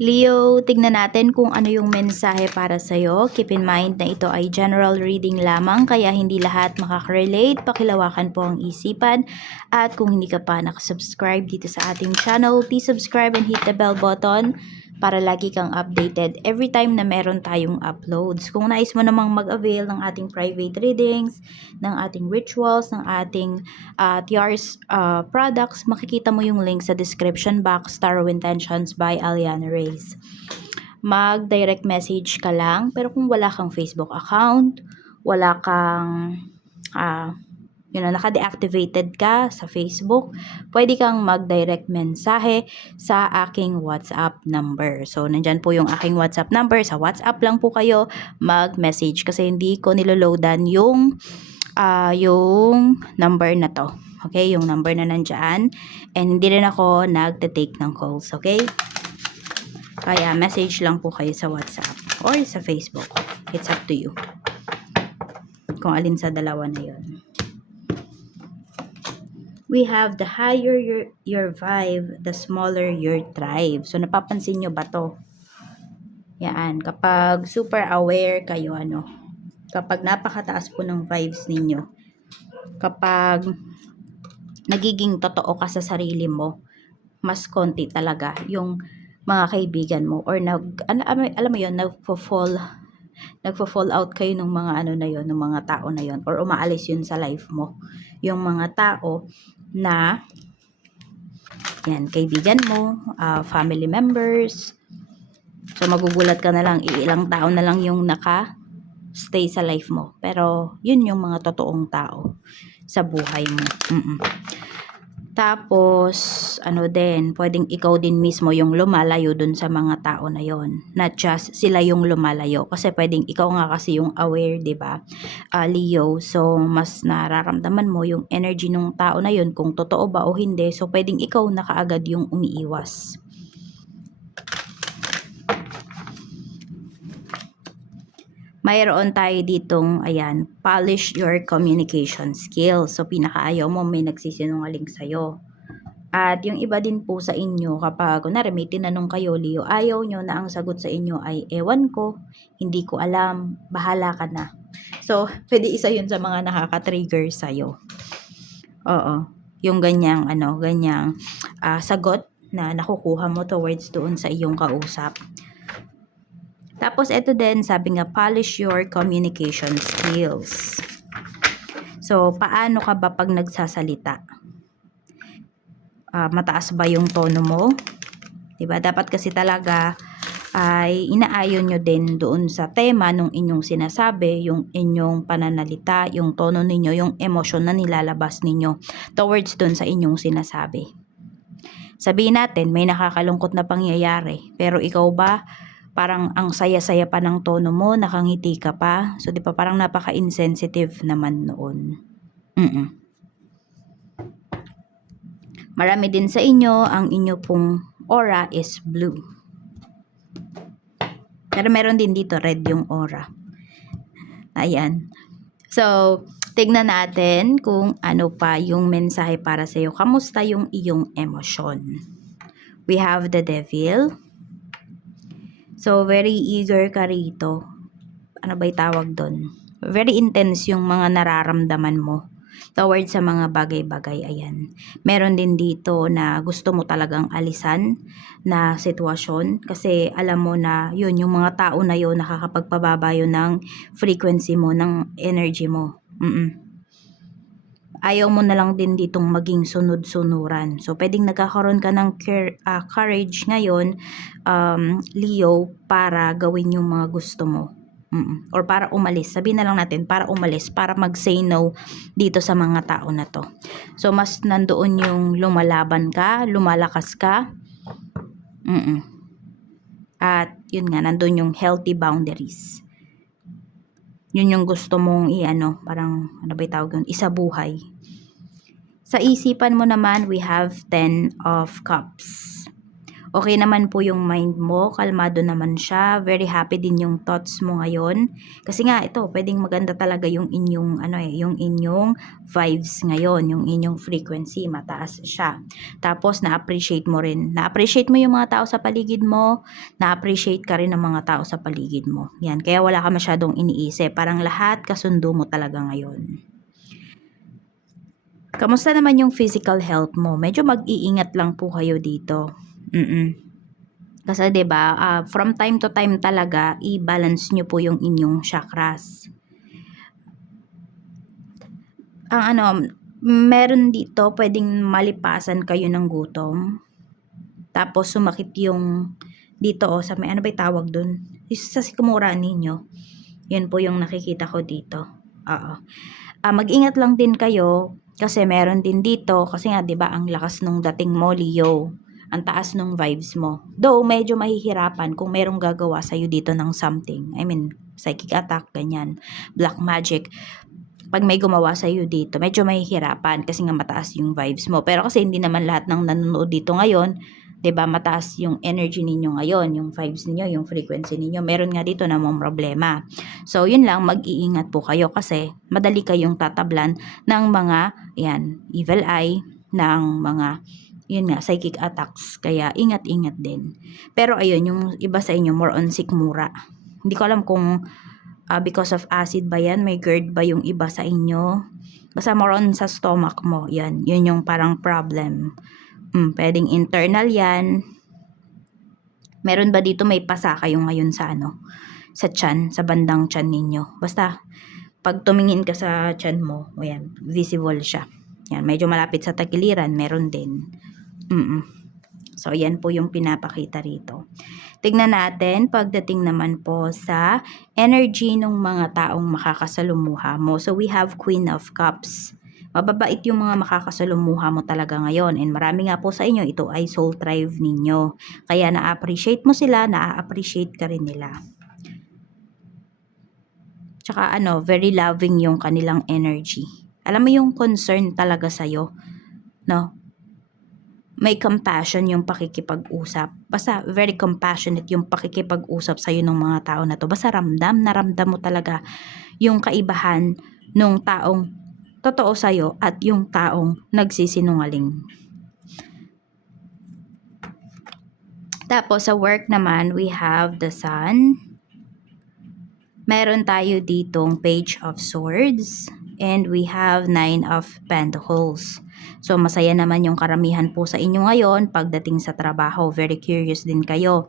Leo, tignan natin kung ano yung mensahe para sa'yo. Keep in mind na ito ay general reading lamang, kaya hindi lahat makaka-relate. Pakilawakan po ang isipan. At kung hindi ka pa nakasubscribe dito sa ating channel, please subscribe and hit the bell button para lagi kang updated every time na meron tayong uploads. Kung nais mo namang mag-avail ng ating private readings, ng ating rituals, ng ating TR's products, makikita mo yung link sa description box, Tarot Intentions by Aliana Reyes. Mag-direct message ka lang, pero kung wala kang Facebook account, wala kang naka-deactivated ka sa Facebook, pwede kang mag-direct mensahe sa aking WhatsApp number. So, nandyan po yung aking WhatsApp number. Sa WhatsApp lang po kayo mag-message kasi hindi ko niloloadan yung number na to. Okay, yung number na nandyan. And hindi rin ako nagte-take ng calls. Okay? Kaya message lang po kayo sa WhatsApp or sa Facebook. It's up to you. Kung alin sa dalawa na yun. We have the higher your vibe, the smaller your tribe. So, napapansin nyo ba to? Yan. Kapag super aware kayo, kapag napakataas po ng vibes ninyo, kapag nagiging totoo ka sa sarili mo, mas konti talaga yung mga kaibigan mo or alam mo yun, nagfo-fall out kayo ng mga ng mga tao na yon, or umaalis yun sa life mo. Yung mga tao na yan, kaibigan mo, family members. So magugulat ka na lang, ilang tao na lang yung stay sa life mo. Pero yun yung mga totoong tao sa buhay mo. Tapos, pwedeng ikaw din mismo yung lumalayo dun sa mga tao na yon. Not just sila yung lumalayo. Kasi pwedeng ikaw nga kasi yung aware, di ba? Leo. So, mas nararamdaman mo yung energy ng tao na yon, kung totoo ba o hindi. So, pwedeng ikaw na kaagad yung umiiwas. Mayroon tayo ditong, polish your communication skills. So, pinakaayaw mo, may nagsisinungaling sa'yo. At yung iba din po sa inyo, kapag kunwari may tinanong kayo, Leo, ayaw nyo na ang sagot sa inyo ay, ewan ko, hindi ko alam, bahala ka na. So, pwede isa yun sa mga nakaka-trigger sa'yo. Oo. Yung ganyang sagot na nakukuha mo towards doon sa iyong kausap. Tapos, ito din, sabi nga, polish your communication skills. So, paano ka ba pag nagsasalita? Mataas ba yung tono mo? Diba? Dapat kasi talaga ay inaayon nyo din doon sa tema nung inyong sinasabi, yung inyong pananalita, yung tono ninyo, yung emosyon na nilalabas ninyo towards doon sa inyong sinasabi. Sabihin natin, may nakakalungkot na pangyayari, pero ikaw ba, parang ang saya-saya pa ng tono mo, nakangiti ka pa. So, di ba parang napaka-insensitive naman noon. Marami din sa inyo, ang inyo pong aura is blue. Pero meron din dito, red yung aura. Ayan. So, tignan natin kung ano pa yung mensahe para sa iyo. Kamusta yung iyong emosyon? We have the Devil. So, very eager ka rito. Ano ba itawag doon? Very intense yung mga nararamdaman mo towards sa mga bagay-bagay. Ayan. Meron din dito na gusto mo talagang alisan na sitwasyon kasi alam mo na yun, yung mga tao na yun, nakakapagpababa yun ng frequency mo, ng energy mo. Ayaw mo na lang din ditong maging sunod-sunuran. So, pwedeng nagkakaroon ka ng courage ngayon, Leo, para gawin yung mga gusto mo. Or para umalis. Sabihin na lang natin, para umalis, para mag-say no dito sa mga tao na to. So, mas nandoon yung lumalaban ka, lumalakas ka. At, yun nga, nandoon yung healthy boundaries. Yun yung gusto mong parang, ano ba tawag yun? Isabuhay. Sa isipan mo naman, we have 10 of Cups. Okay naman po yung mind mo, kalmado naman siya, very happy din yung thoughts mo ngayon. Kasi nga ito, pwedeng maganda talaga yung inyong yung inyong vibes ngayon, yung inyong frequency, mataas siya. Tapos na-appreciate mo rin. Na-appreciate mo yung mga tao sa paligid mo, na-appreciate ka rin ng mga tao sa paligid mo. Yan, kaya wala ka masyadong iniisip, parang lahat kasundo mo talaga ngayon. Kamusta naman yung physical health mo? Medyo mag-iingat lang po kayo dito. Kasi 'di ba, from time to time talaga i-balance niyo po yung inyong chakras. Ang meron dito pwedeng malipasan kayo ng gutom. Tapos sumakit yung dito sa may ano ba tawag dun? Sa sikmura ninyo. Yun po yung nakikita ko dito. Oo. Mag-ingat lang din kayo kasi meron din dito kasi nga 'di ba ang lakas nung dating mo, Leo. Ang taas nung vibes mo. Though medyo mahihirapan kung merong gagawa sa dito ng something. I mean, psychic attack, ganyan. Black magic. Pag may gumawa sa dito, medyo mahihirapan kasi nga mataas yung vibes mo. Pero kasi hindi naman lahat ng nanonood dito ngayon, 'di ba, mataas yung energy ninyo ngayon, yung vibes ninyo, yung frequency ninyo. Meron nga dito na mong problema. So, yun lang, mag-iingat po kayo kasi madali kayong tatablan ng mga evil eye, ng mga yun nga, psychic attacks. Kaya ingat-ingat din. Pero ayun, yung iba sa inyo more on sikmura. Hindi ko alam kung because of acid ba yan, may GERD ba yung iba sa inyo. Basta more on sa stomach mo, yan. Yun yung parang problem. Pwedeng internal yan. Meron ba dito may pasa kayo ngayon sa sa tiyan, sa bandang tiyan ninyo. Basta, pag tumingin ka sa tiyan mo, ayan, visible siya. Yan, medyo malapit sa tagiliran, meron din. So, yan po yung pinapakita rito. Tignan natin, pagdating naman po sa energy ng mga taong makakasalumuha mo. So, we have Queen of Cups. Mababait yung mga makakasalumuha mo talaga ngayon. And marami nga po sa inyo, ito ay soul tribe ninyo. Kaya na-appreciate mo sila, na-appreciate ka rin nila. Tsaka very loving yung kanilang energy. Alam mo yung concern talaga sa'yo, no? May compassion yung pakikipag-usap. Basta very compassionate yung pakikipag-usap sa'yo ng mga tao na to. Basta ramdam mo talaga yung kaibahan ng taong totoo sa'yo at yung taong nagsisinungaling. Tapos sa work naman, we have the Sun. Meron tayo ditong Page of Swords. And we have 9 of Pentacles. So, masaya naman yung karamihan po sa inyo ngayon pagdating sa trabaho. Very curious din kayo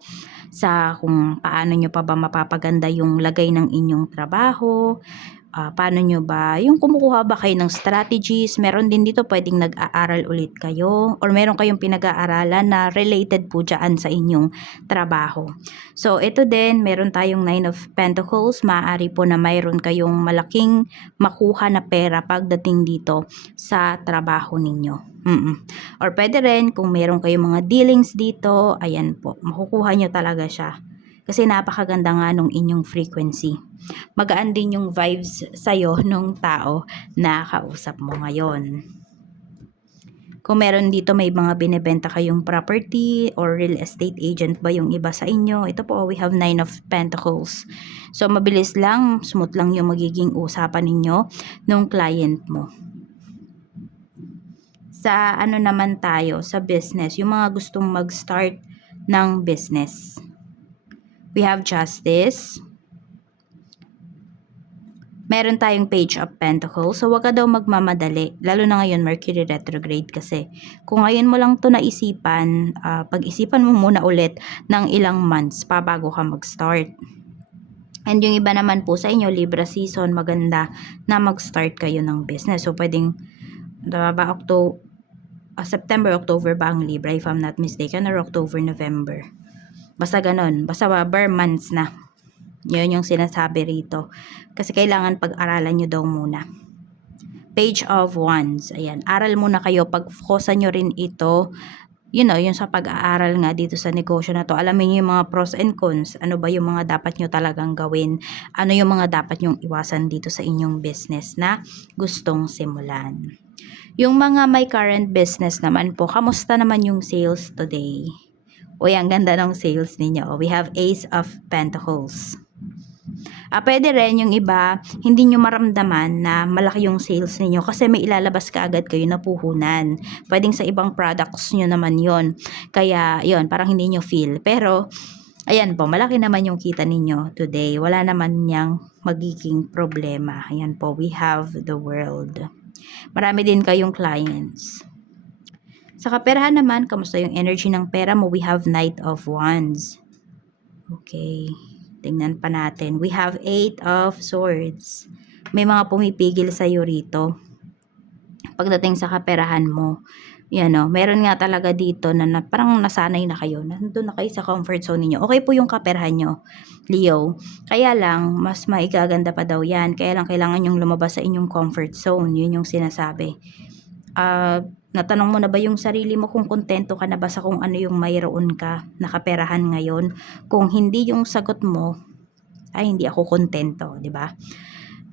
sa kung paano nyo pa ba mapapaganda yung lagay ng inyong trabaho. Paano nyo ba, yung kumukuha ba kayo ng strategies, meron din dito pwedeng nag-aaral ulit kayo or meron kayong pinag-aaralan na related po dyan sa inyong trabaho. So, ito din, meron tayong 9 of Pentacles, maaari po na mayroon kayong malaking makuha na pera pagdating dito sa trabaho ninyo. Or pwede rin, kung meron kayong mga dealings dito, ayan po, makukuha nyo talaga siya. Kasi napakaganda nga nung inyong frequency. Magaan din yung vibes sa'yo nung tao na kausap mo ngayon. Kung meron dito may mga binebenta kayong property or real estate agent ba yung iba sa inyo, ito po we have 9 of Pentacles. So mabilis lang, smooth lang yung magiging usapan ninyo nung client mo. Sa naman tayo, sa business, yung mga gustong mag-start ng business. We have Justice. Meron tayong Page of Pentacles. So, wag ka daw magmamadali. Lalo na ngayon, Mercury retrograde kasi. Kung ngayon mo lang to naisipan, pag-isipan mo muna ulit ng ilang months pa bago ka mag-start. And yung iba naman po sa inyo, Libra season, maganda na mag-start kayo ng business. So, pwedeng, September, October ba ang Libra, if I'm not mistaken, or October, November. Basta ganun. Basta bare months na. Yun yung sinasabi rito. Kasi kailangan pag-aralan nyo daw muna. Page of Wands. Ayan. Aral muna kayo. Pag-focusan nyo rin ito. Yung sa pag-aaral nga dito sa negosyo na to. Alamin nyo yung mga pros and cons. Ano ba yung mga dapat nyo talagang gawin? Ano yung mga dapat nyong iwasan dito sa inyong business na gustong simulan? Yung mga may current business naman po, kamusta naman yung sales today? Uy, ang ganda ng sales ninyo. We have Ace of Pentacles. Pwede rin yung iba, hindi nyo maramdaman na malaki yung sales ninyo kasi may ilalabas ka agad kayo na puhunan. Pwedeng sa ibang products nyo naman yon. Kaya, yon parang hindi nyo feel. Pero, ayan po, malaki naman yung kita ninyo today. Wala naman niyang magiging problema. Ayan po, we have the world. Marami din kayong clients. Sa kaperahan naman, kamusta yung energy ng pera mo? We have Knight of Wands. Okay. Tingnan pa natin. We have 8 of Swords. May mga pumipigil sa iyo rito. Pagdating sa kaperahan mo, yan o, meron nga talaga dito na, parang nasanay na kayo. Nandun na kayo sa comfort zone niyo. Okay po yung kaperahan nyo, Leo. Kaya lang, mas maigaganda pa daw yan. Kaya lang, kailangan yung lumabas sa inyong comfort zone. Yun yung sinasabi. Natanong mo na ba yung sarili mo kung kontento ka na ba sa kung ano yung mayroon ka nakaperahan ngayon? Kung hindi yung sagot mo, ay hindi ako kontento, di ba?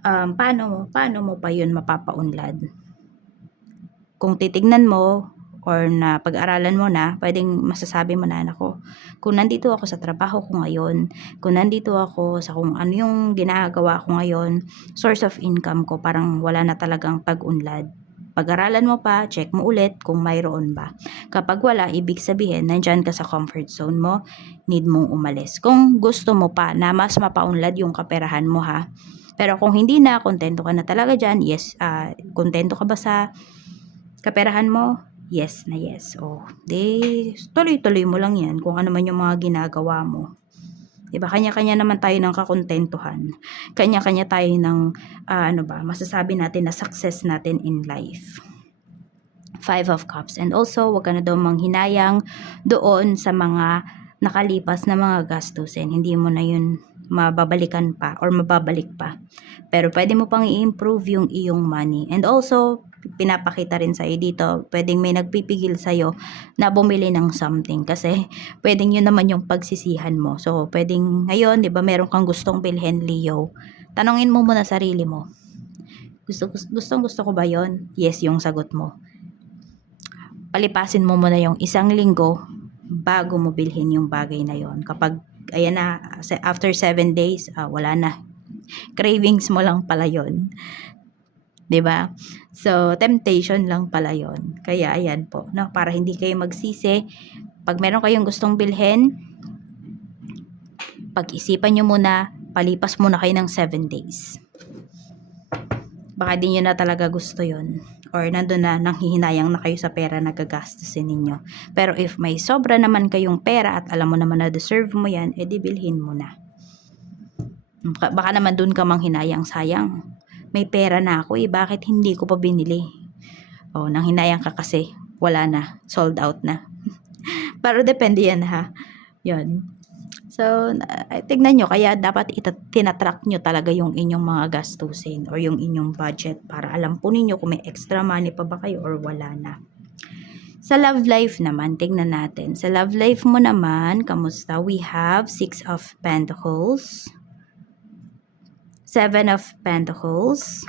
Paano mo pa yun mapapaunlad? Kung titignan mo or na pag-aralan mo na, pwedeng masasabi mo na, nako, kung nandito ako sa trabaho ko ngayon, kung nandito ako sa kung ano yung ginagawa ko ngayon, source of income ko, parang wala na talagang pag-unlad. Pag-aralan mo pa, check mo ulit kung mayroon ba. Kapag wala, ibig sabihin, nandyan ka sa comfort zone mo, need mong umalis. Kung gusto mo pa na mas mapaunlad yung kaperahan mo ha. Pero kung hindi na, kontento ka na talaga dyan, yes, kontento ka ba sa kaperahan mo? Yes na yes. Di tuloy-tuloy mo lang yan kung ano man yung mga ginagawa mo. Diba? Kanya-kanya naman tayo ng kakontentuhan. Kanya-kanya tayo ng, masasabi natin na success natin in life. 5 of Cups. And also, wag ka na daw manghinayang doon sa mga nakalipas na mga gastusin. Hindi mo na yun mababalikan pa or mababalik pa. Pero pwede mo pang i-improve yung iyong money. And also, pinapakita rin sa'yo dito, pwedeng may nagpipigil sa'yo na bumili ng something kasi pwedeng yun naman yung pagsisihan mo. So, pwedeng ngayon, di ba, meron kang gustong bilhin, Leo. Tanongin mo muna sarili mo. Gusto ko ba yon? Yes, yung sagot mo. Palipasin mo muna yung 1 linggo bago mo bilhin yung bagay na yon. Kapag, ayan na, after 7 days, wala na. Cravings mo lang pala yon. 'Di ba? So, temptation lang pala 'yon. Kaya ayan po, no, para hindi kayo magsisi, pag meron kayong gustong bilhin, pag-isipan niyo muna, palipas muna kayo ng 7 days. Baka di niyo na talaga gusto 'yon or nandun na nanghihinayang na kayo sa pera na gagastusin ninyo. Pero if may sobra naman kayong pera at alam mo naman na deserve mo 'yan, edi bilhin mo na. Baka naman dun ka manghinayang, sayang. May pera na ako bakit hindi ko pa binili? Nang hinayang ka kasi, wala na, sold out na. Pero depende yan ha. Yun. So, tignan nyo, kaya dapat tinatrack nyo talaga yung inyong mga gastusin or yung inyong budget para alam po ninyo kung may extra money pa ba kayo or wala na. Sa love life naman, tignan natin. Sa love life mo naman, kamusta? We have 6 of Pentacles, 7 of Pentacles.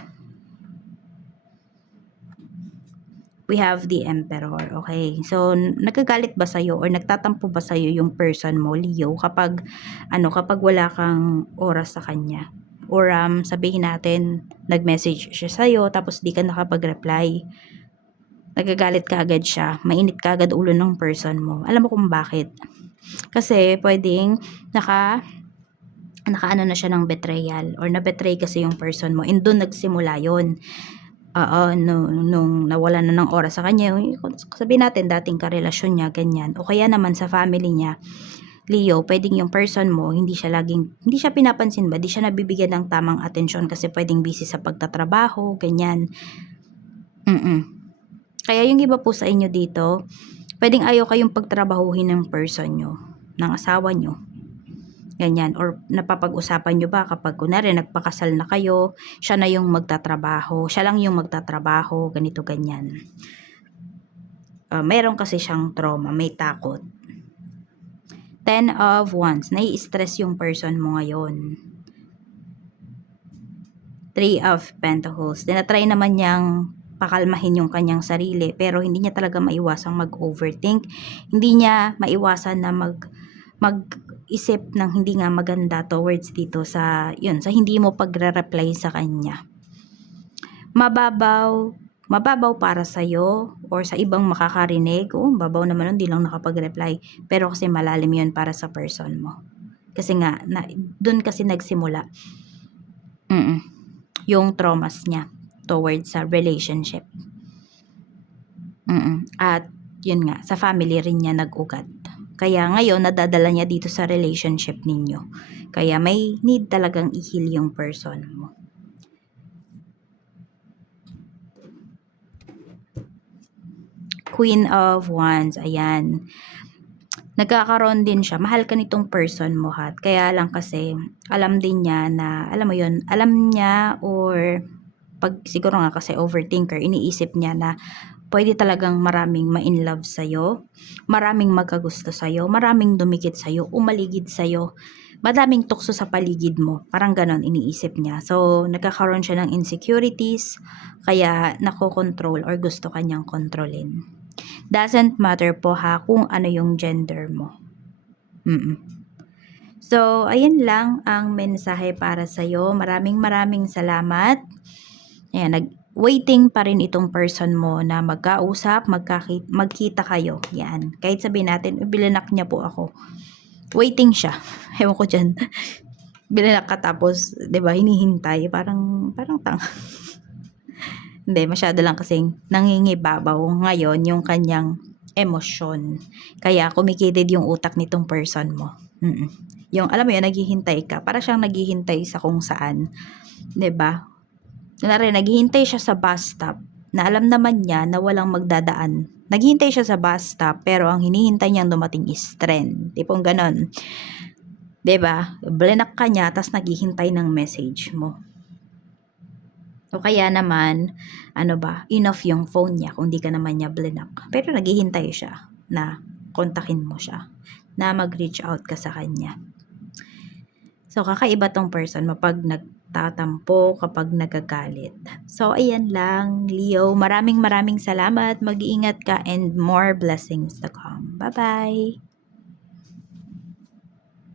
We have the Emperor. Okay. So, nagkagalit ba sa'yo or nagtatampo ba sa'yo yung person mo, Leo, kapag wala kang oras sa kanya? Or sabihin natin, nag-message siya sa'yo tapos di ka nakapag-reply. Nagagalit ka agad siya. Mainit ka agad ulo ng person mo. Alam mo kung bakit? Kasi pwedeng nakaano na siya ng betrayal or na-betray kasi yung person mo and doon nagsimula yon. Nung nawala na ng oras sa kanya, sabihin natin dating karelasyon niya, ganyan, o kaya naman sa family niya, Leo, pwedeng yung person mo, hindi siya pinapansin ba, hindi siya nabibigyan ng tamang atensyon kasi pwedeng busy sa pagtatrabaho, ganyan. Kaya yung iba po sa inyo dito, pwedeng ayaw kayong pagtrabahuhin ng person nyo, ng asawa nyo. Ganyan. Or napapag-usapan nyo ba kapag kunwari nagpakasal na kayo, siya na yung magtatrabaho, siya lang yung magtatrabaho, ganito, ganyan. Meron kasi siyang trauma, may takot. 10 of Wands, nai-stress yung person mo ngayon. 3 of Pentacles, tinatry naman niyang pakalmahin yung kanyang sarili, pero hindi niya talaga maiwasang mag-overthink, hindi niya maiwasan na mag-isip ng hindi nga maganda towards dito sa hindi mo pagre-reply sa kanya. Mababaw para sa'yo or sa ibang makakarinig, babaw naman nun, di lang nakapag-reply. Pero kasi malalim yun para sa person mo. Kasi nga, dun kasi nagsimula yung traumas niya towards sa relationship. At yun nga, sa family rin niya nag-ugat. Kaya ngayon, nadadala niya dito sa relationship ninyo. Kaya may need talagang i-heal yung person mo. Queen of Wands, ayan. Nagkakaroon din siya, mahal ka nitong person mo, kaya lang kasi alam din niya na, alam mo yun, alam niya, or pag siguro nga kasi overthinker, iniisip niya na pwede talagang maraming ma-inlove sa'yo, maraming magkagusto sa'yo, maraming dumikit sa'yo, umaligid sa'yo, madaming tukso sa paligid mo, parang ganon iniisip niya. So nagkakaroon siya ng insecurities, kaya nakokontrol or gusto kanyang kontrolin. Doesn't matter po kung ano yung gender mo. So, ayan lang ang mensahe para sa'yo. Maraming salamat. Ayan, waiting pa rin itong person mo na magkausap, magkita kayo. Yan. Kahit sabihin natin, bilinak niya po ako. Waiting siya. Ewan ko dyan. Bilinak ka tapos, 'di ba, hinihintay. Parang tanga. Hindi, masyado lang kasing nangingibabaw ngayon yung kanyang emosyon. Kaya kumikidid yung utak nitong person mo. Yung alam mo yun, naghihintay ka. Para siyang naghihintay sa kung saan. 'Di ba? Naghihintay siya sa bus stop na alam naman niya na walang magdadaan. Naghihintay siya sa bus stop pero ang hinihintay niyang dumating is trend. Tipong ganon. 'Di ba? Blinak ka niya tapos naghihintay ng message mo. O kaya naman, enough yung phone niya kung di ka naman niya blinak. Pero naghihintay siya na kontakin mo siya, na mag-reach out ka sa kanya. So, kakaiba tong person mo pag nagtatampo, kapag nagagalit. So, ayan lang, Leo. Maraming salamat. Mag-iingat ka and more blessings to come. Bye-bye!